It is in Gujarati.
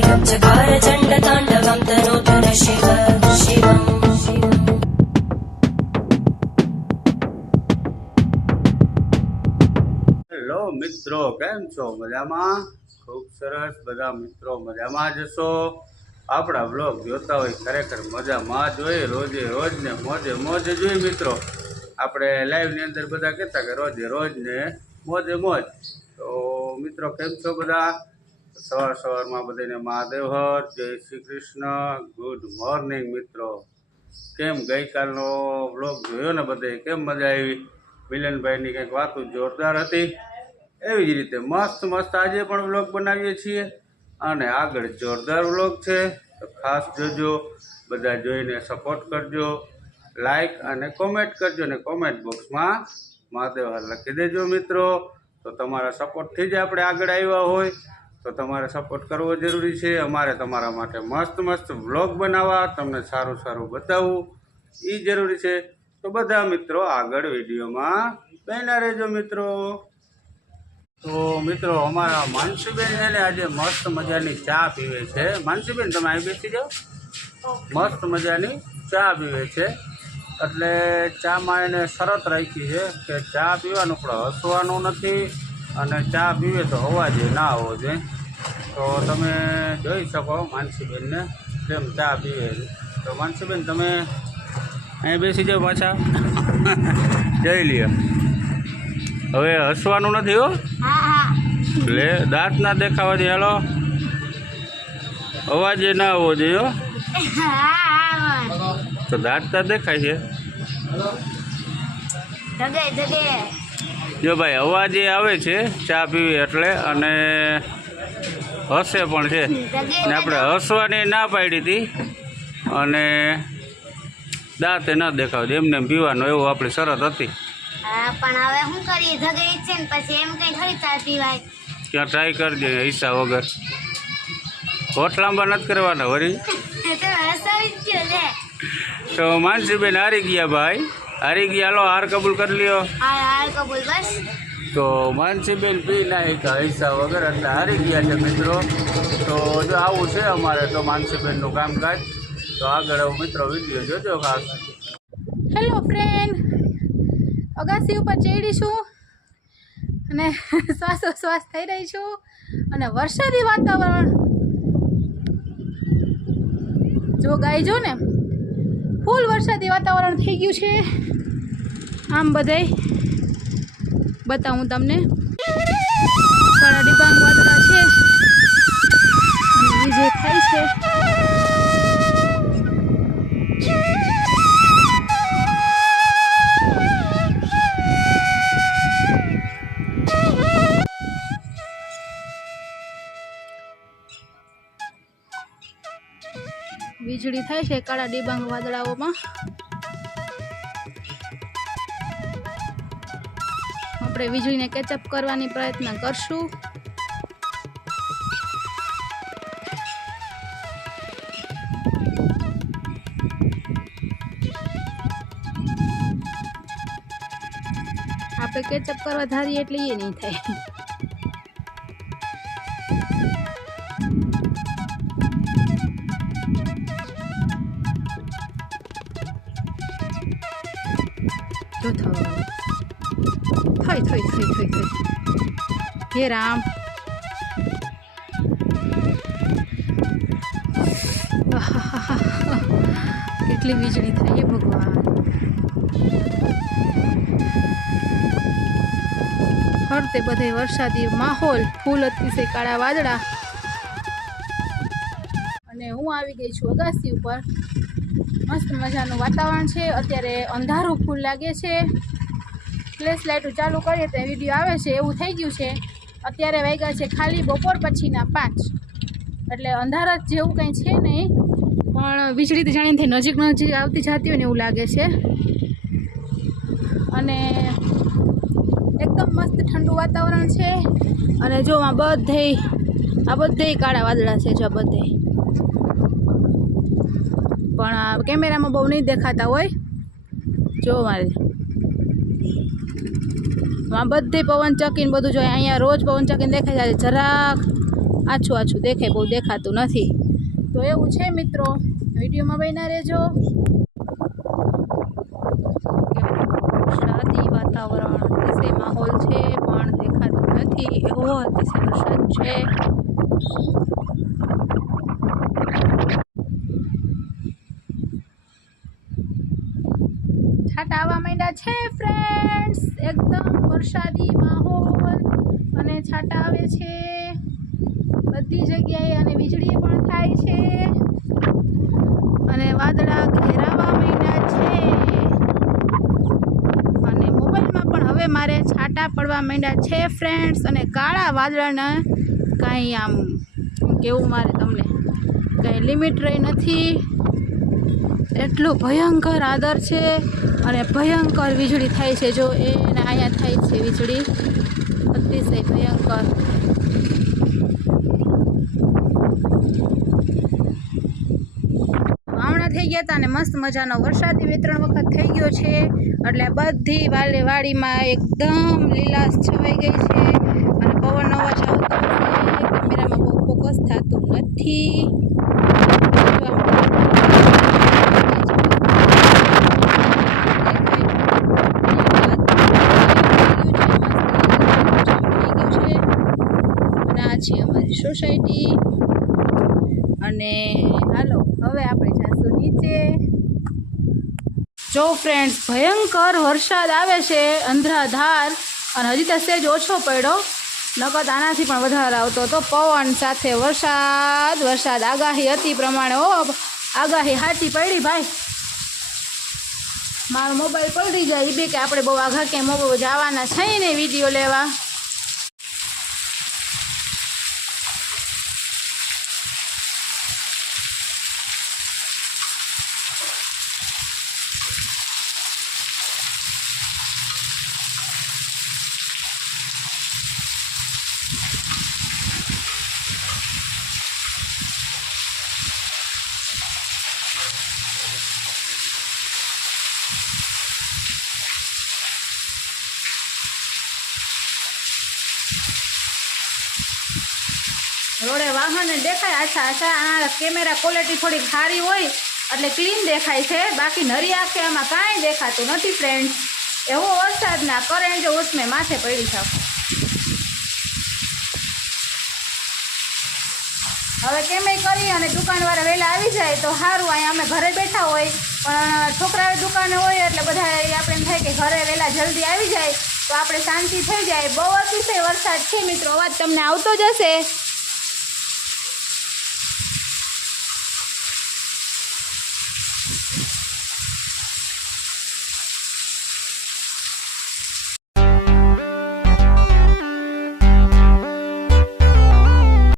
विनायकं चकार चण्डताण्डवं तनोतु न शिव शिवम् હેલો મિત્રો કેમ છો મજામાં ખૂબ સરસ બધા મિત્રો મજામાં જ હશો આપણા બ્લોગ જોતા હોય ખરેખર મજામાં જ હોય રોજે રોજ ને મોજે મોજ જોઈએ મિત્રો આપણે લાઈવની અંદર બધા કહેતા કે રોજે રોજ ને મોજે મોજ તો મિત્રો કેમ છો બધા સવાર સવારમાં બધાને મહાદેવ હર, જય શ્રી કૃષ્ણ. ગુડ મોર્નિંગ મિત્રો. કેમ ગઈકાલનો બ્લોગ જોયો ને બધે કેમ મજા આવી? મિલનભાઈની કંઈક વાતો જોરદાર હતી. એવી જ રીતે મસ્ત મસ્ત આજે પણ વ્લોગ બનાવીએ છીએ. અને આગળ જોરદાર વ્લોગ છે. તો ખાસ જોજો, બધા જોઈને સપોર્ટ કરજો. લાઈક અને કોમેન્ટ કરજો ને કોમેન્ટ બોક્સમાં મહાદેવ હર લખી દેજો મિત્રો. તો તમારા સપોર્ટથી જ આપણે આગળ આવ્યા હોય. તો તમારે સપોર્ટ કરવો જરૂરી છે. અમારે તમારા માટે મસ્ત મસ્ત વ્લોગ બનાવવા, તમને સારું સારું બતાવવું એ જરૂરી છે. તો બધા મિત્રો આગળ વિડીયોમાં બહેના રહેજો મિત્રો. તો મિત્રો, અમારા માનસીબેન છે ને આજે મસ્ત મજાની ચા પીવે છે. માનસીબેન, તમે અહીં બેસી જાઓ. મસ્ત મજાની ચા પીવે છે. એટલે ચામાં એને શરત રાખી છે કે ચા પીવાનું પણ હસવાનું નથી. અને ચા પીવે તો હોવા જોઈએ ના આવવો જોઈએ. તો તમે જોઈ શકો માનસીબેનને કેમ ચા પીવે તો માનસીબેન, તમે અહીં બેસી જાઓ પાછા. જઈ લ્યો. હવે હસવાનું નથી હો. લે, દાંત ના દેખાવા દે, હાલો. અવાજ ના આવવો જોઈએ. તો દાંત તો દેખાય છે. જો ભાઈ અવાજ એ આવે છે ચા પીવી એટલે અને હસે પણ છે. ને આપણે હસવાની ના પાડી હતી. અને દાંતે ન દેખાવ એમને એમ પીવાનું એવું આપણી શરત હતી. પણ હવે શું કરીએ? ધગે છે ને પછી એમ કઈ થોડી ચા પીવાય. ત્યાં ટ્રાય કરજે હિસ્સા વગર. હોટ લાંબા નથી કરવાના વરી. તો માનસીબેન હારી ગયા ભાઈ. હારી ગયા હાલો હાર કબૂલ કરી લ્યો. તો માનસીબેન પી નાખ્યા હિસ્સા વગર એટલે હારી ગયા છે મિત્રો. તો જો આવું છે અમારે તો માનસીબેનનું કામકાજ. તો આગળ મિત્રો વીડિયો જોજો ખાસ. હેલો ફ્રેન્ડ અગાસી ઉપર ચડી છું અને શ્વાસોશ્વાસ થઈ રહી છું અને વરસાદી વાતાવરણ. જો ગાય જો ને ફૂલ વરસાદી વાતાવરણ થઈ ગયું છે. આમ બધાય બતાવું તમને. કાળા ડિબાંગ વાદળા છે. અને થાય છે. છે કાળા ડિબાંગ વાદળાઓમાં. આપણે વીજળીને કેચઅપ કરવાની પ્રયત્ન કરશું. આપણે કેચઅપ કરવા ધારીએ એટલે એ નહીં થાય. જો થવાનું થઈ થઈ થઈ થઈ થઈ હે. રામ કેટલી વીજળી થઈ? હે ભગવાન. ફરતે બધે વરસાદી માહોલ, ફૂલ અતિશય કાળા વાદળા. અને હું આવી ગઈ છું અગાસી ઉપર. મસ્ત મજાનું વાતાવરણ છે. અત્યારે અંધારું ફૂલ લાગે છે. ફ્લેશ લાઇટો ચાલુ કરીએ તો વીડિયો આવે છે. એવું થઈ ગયું છે. અત્યારે વાગ્યા છે ખાલી બપોર પછીના પાંચ. એટલે અંધારા જેવું કંઈ છે નહીં. પણ વીજળી જાણીથી નજીક નજીક આવતી જતી હોય ને એવું લાગે છે. અને એકદમ મસ્ત ઠંડુ વાતાવરણ છે. અને જો આ બધે આ બધે કાળા વાદળા છે જો આ બધે. પણ આ કેમેરામાં બહુ નહીં દેખાતા હોય. જો મારે. આ બધી પવન ચકીને બધું જોઈએ અહીંયા રોજ પવન ચકીને દેખાય છે. જરાક આછું આછું દેખાય, બહુ દેખાતું નથી. તો એવું છે મિત્રો. વિડીયોમાં બન્યા રહેજો. વરસાદી વાતાવરણ અતિશય માહોલ છે પણ દેખાતું નથી. એવો અતિશય વરસાદ છે છાંટા આવવા માંડ્યા છે ફ્રેન્ડ્સ એકદમ વરસાદી માહોલ અને છાંટા આવે છે. બધી જગ્યાએ અને વીજળી પણ થાય છે. અને વાદળા ઘેરાવા માંડ્યા છે. અને મોબાઈલમાં પણ હવે મારે છાંટા પડવા માંડ્યા છે ફ્રેન્ડ્સ અને કાળા વાદળાને કાંઈ આમ કેવું મારે તમને? કંઈ લિમિટ રહી નથી. એટલું ભયંકર આદર છે. અને ભયંકર વીજળી થાય છે. જો એને અહીંયા થાય છે વીજળી. અતિશય ભયંકર. વાવણા થઈ ગયા હતા અને મસ્ત મજાનો વરસાદી બે વખત થઈ ગયો છે. એટલે બધી વાલે વાડીમાં એકદમ લીલાશ છવાઈ ગઈ છે. અને પવનનો અવાજ આવતો કેમેરામાં બહુ ફોકસ થતું નથી અને આ છે અમારી સોસાયટી. અને હાલો, હવે આપણે જાશું નીચે. જો ફ્રેન્ડ્સ ભયંકર વરસાદ આવે છે અંધરાધાર, અને હજી તો સેજ ઓછો પડ્યો. નકદ આનાથી પણ વધારે આવતો હતો પવન સાથે વરસાદ વરસાદ આગાહી હતી પ્રમાણે. ઓ, આગાહી હાચી પડી ભાઈ. મારો મોબાઈલ પલટી જાય એ બે કે આપણે બહુ આઘા કે મોબાઈલ જવાના છે ને વીડિયો લેવા. રોડે વાહન દેખાય. આછા આછા, આ કેમેરા ક્વોલિટી થોડીક સારી હોય, એટલે ક્લીન દેખાય છે. બાકી નરી આંખે આમાં કાંઈ દેખાતું નથી ફ્રેન્ડ એવો વરસાદના કરેન્ટ ઓછમે માથે પડી શકું હવે કેમે કરી અને દુકાનવાળા વહેલા આવી જાય તો સારું અહીંયા અમે ઘરે બેઠા હોય. પણ છોકરાઓ દુકાને હોય એટલે બધા આપણે એમ થાય કે ઘરે વહેલા જલ્દી આવી જાય તો આપણે શાંતિ થઈ જાય. બહુ અતિશય વરસાદ છે મિત્રો. અવાજ તમને આવતો જ હશે